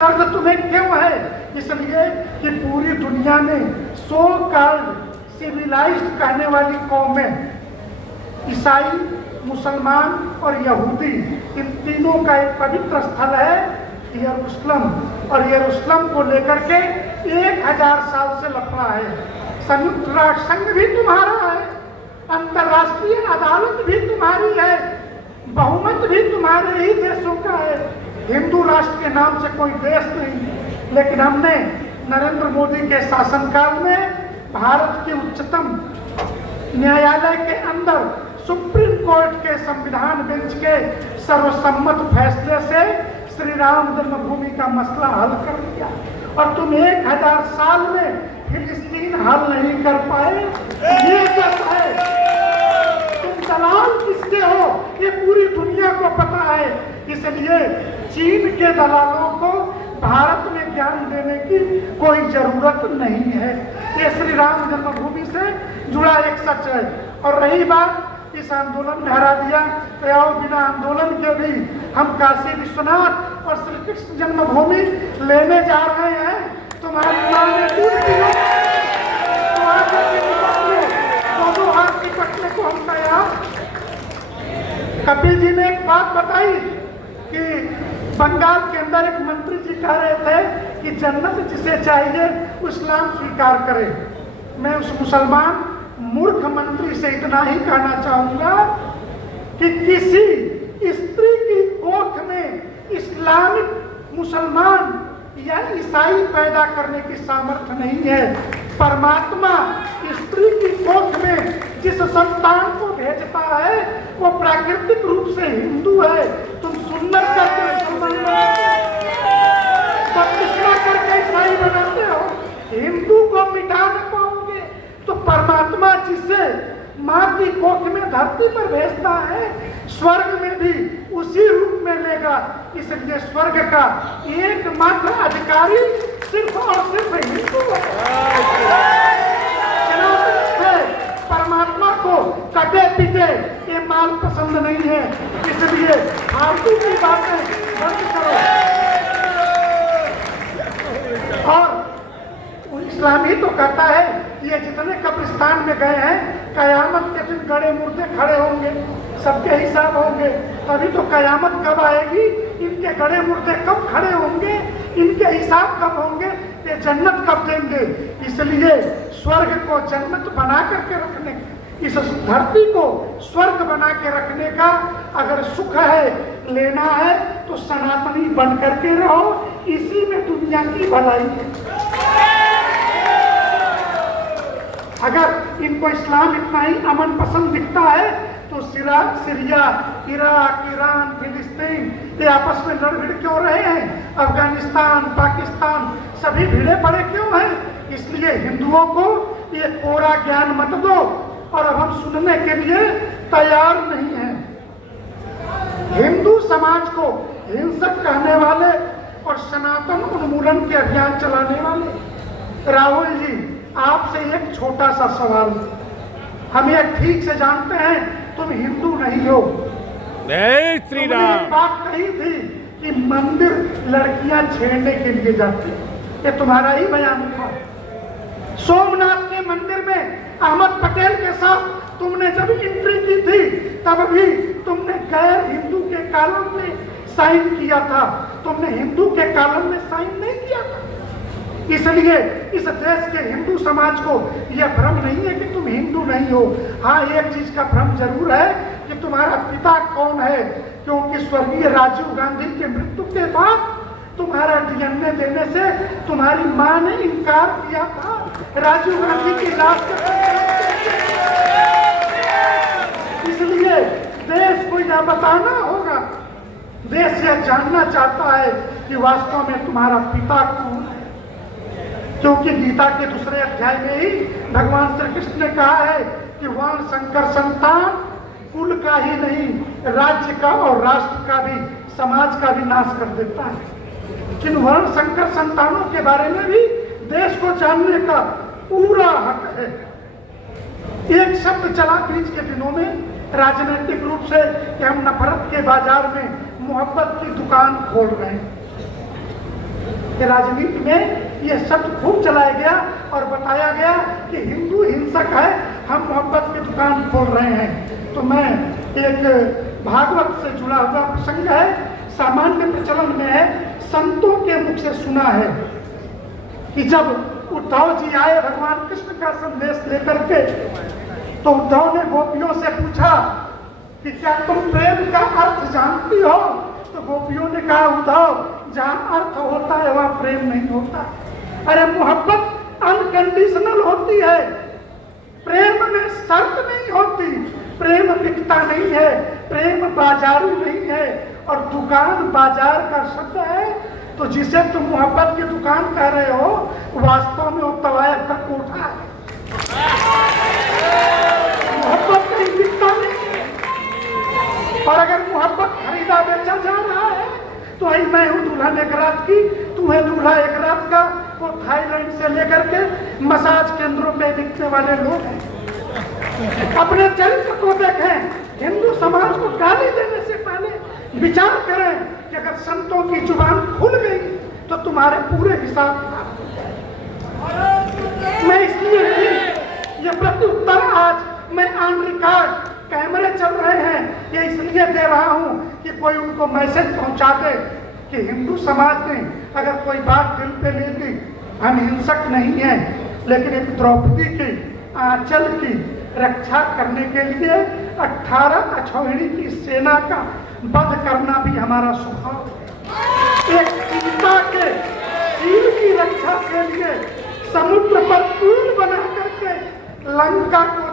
दर्द तुम्हें क्यों है? इसलिए कि पूरी दुनिया में सो कॉल्ड सिविलाइज्ड कहने वाली कौमें, ईसाई, मुसलमान और यहूदी, इन तीनों का एक पवित्र स्थल है यरूशलेम। और यरूशलेम को लेकर के 1000 साल से लफड़ा है। संयुक्त राष्ट्र संघ भी तुम्हारा है, अंतर्राष्ट्रीय अदालत भी तुम्हारी है, बहुमत भी तुम्हारे ही देशों का है। हिंदू राष्ट्र के नाम से कोई देश नहीं, लेकिन हमने नरेंद्र मोदी के शासनकाल में भारत के उच्चतम न्यायालय के अंदर सुप्रीम कोर्ट के संविधान बेंच के सर्वसम्मत फैसले से श्री राम जन्मभूमि का मसला हल कर दिया। और तुम 1000 साल में फिलिस्तीन हल नहीं कर पाए, ये सब है। तुम दलाल किसके हो ये पूरी दुनिया को पता है। इसलिए चीन के दलालों को भारत में ज्ञान देने की कोई जरूरत नहीं है। ये श्री राम जन्मभूमि से जुड़ा एक सच है। और रही बात इस आंदोलन में हरा दिया, तो आओ बिना आंदोलन के भी हम काशी विश्वनाथ और श्री कृष्ण जन्मभूमि लेने जा रहे हैं। तुम्हारी मां ने दूध पिया, दोनों हाथ की पटने को हम तैयार। कपिल जी ने एक बात बताई कि बंगाल के अंदर एक मंत्री जी कह रहे थे कि जन्नत जिसे चाहिए वो इस्लाम स्वीकार करे। मैं उस मुसलमान मूर्ख मंत्री से इतना ही कहना चाहूंगा कि किसी स्त्री की कोख में इस्लामिक मुसलमान या ईसाई पैदा करने की सामर्थ्य नहीं है। परमात्मा स्त्री की कोख में जिस संतान को भेजता है वो प्राकृतिक रूप से हिंदू है। तुम सुन्नत करके मुसलमान बनाते हो, बपतिस्मा करके ईसाई बनाते हो, हिंदू को मिटा न पाओगे। तो परमात्मा जिसे माँ की कोख में धरती पर भेजता है स्वर्ग में भी उसी रूप में लेगा। इसलिए स्वर्ग का एकमात्र अधिकारी सिर्फ और सिर्फ हिंदू है। परमात्मा को कटे पिटे ये माल पसंद नहीं है। इसलिए फालतू की बातें बंद करो। और इस्लाम ही तो कहता है कि ये जितने कब्रिस्तान में गए हैं कयामत के दिन गड़े मुर्दे खड़े होंगे, सबके हिसाब होंगे। तभी तो कयामत कब आएगी, इनके गड़े मुर्दे कब खड़े होंगे, इनके हिसाब कब होंगे, ये जन्नत कब देंगे। इसलिए स्वर्ग को जन्नत बना करके रखने, इस धरती को स्वर्ग बना के रखने का अगर सुख है, लेना है तो सनातनी बन करके रहो। इसी में दुनिया की भलाई है। अगर इनको इस्लाम इतना ही अमन पसंद दिखता है तो सीरिया, इराक, ईरान, फिलिस्तीन ये आपस में लड़ भिड़ क्यों रहे हैं? अफगानिस्तान, पाकिस्तान सभी भिड़े पड़े क्यों हैं? इसलिए हिंदुओं को ये कोरा ज्ञान मत दो। और अब हम सुनने के लिए तैयार नहीं हैं। हिंदू समाज को हिंसक कहने वाले और सनातन उन्मूलन के अभियान चलाने वाले राहुल जी, आपसे एक छोटा सा सवाल। हम ये ठीक से जानते हैं तुम हिंदू नहीं हो। जय श्री राम। बात कही थी कि मंदिर लड़कियां छेड़ने के लिए जाती, ये तुम्हारा ही बयान था। सोमनाथ के मंदिर में अहमद पटेल के साथ तुमने जब एंट्री की थी तब भी तुमने गैर हिंदू के कॉलम में साइन किया था, तुमने हिंदू के कॉलम में साइन नहीं किया था। इसलिए इस देश के हिंदू समाज को यह भ्रम नहीं है कि तुम हिंदू नहीं हो। हाँ, एक चीज का भ्रम जरूर है कि तुम्हारा पिता कौन है, क्योंकि स्वर्गीय राजीव गांधी के मृत्यु के बाद तुम्हारा डीएनए देने से तुम्हारी मां ने इनकार किया था। राजीव गांधी की लाश इसलिए देश को यह बताना होगा, देश यह जानना चाहता है कि वास्तव में तुम्हारा पिता कौन है। क्योंकि गीता के दूसरे अध्याय में ही भगवान श्री कृष्ण ने कहा है कि वर्ण संकर संतान कुल का ही नहीं राज्य का और राष्ट्र का भी, समाज का भी नाश कर देता है। किन वर्ण संकर संतानों के बारे में भी देश को जानने का पूरा हक है। एक शब्द चला बीच के दिनों में राजनीतिक रूप से कि हम नफरत के बाजार में मोहब्बत की दुकान खोल रहे हैं। कि राजनीति में ये शब्द खूब चलाया गया और बताया गया कि हिंदू हिंसक है, हम मोहब्बत की दुकान खोल रहे हैं। तो मैं एक भागवत से जुड़ा हुआ प्रसंग है, सामान्य प्रचलन में है, संतों के मुख से सुना है कि जब उद्धव जी आए भगवान कृष्ण का संदेश लेकर के, तो उद्धव ने गोपियों से पूछा कि क्या तुम प्रेम का अर्थ जानती हो? तो गोपियों ने कहा, उद्धव जहाँ अर्थ होता है वहाँ प्रेम नहीं होता। अरे मोहब्बत अनकंडीशनल होती है, प्रेम में शर्त नहीं होती, प्रेम बिकता नहीं है, प्रेम बाजारू नहीं है। और दुकान बाजार का शब्द है, तो जिसे तुम मोहब्बत की दुकान कह रहे हो, वास्तव में वो तवायफ का कोठा है। मोहब्बत कहीं बिकता नहीं है। और अगर मोहब्बत खरीदा बेचा जा रहा है, तो आई मैं हूँ दुल्हन एक रात की, तू है दूल्हा एक रात का। वो थाईलैंड से लेकर के मसाज केंद्रों पे बिकने वाले लोग हैं। अपने चरित्र को देखें, हिंदू समाज को गाली देने से पहले विचार करें कि अगर संतों की जुबान खुल गई तो तुम्हारे पूरे हिसाब। मैं इसलिए ये प्रत्युत्तर आज मैं ऑन रिकॉर्ड, कैमरे चल रहे हैं, ये इसलिए दे रहा हूं कि कोई उनको मैसेज पहुंचा दे कि हिंदू समाज ने अगर कोई बात दिल पे ले ली, हम हिंसक नहीं है, लेकिन एक द्रौपदी की आंचल की रक्षा करने के लिए 18 अक्षौहिणी की सेना का वध करना भी हमारा स्वभाव। एक सीता के शील की रक्षा के लिए समुद्र पर पुल बना करके लंका को